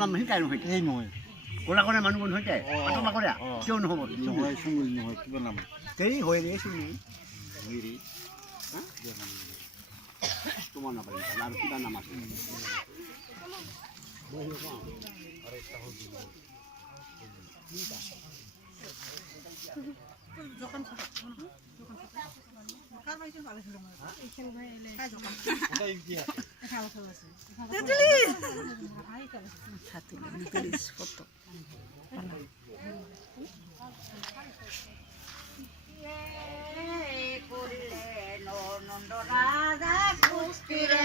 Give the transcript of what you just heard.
নাম শিকাই নহয় এই নহয় ক'লা ক'লা মানুহ বন্ধু শিকাই পাতলা কৰা কিয় নহ'ব নহয় চুমুল নহয় কিবা নাম সেই হৈ ৰে চুনি হেৰি তোমাৰ নাপাৰি আৰু কিবা নাম আছে নন্দ ৰাজা কুস্তিৰে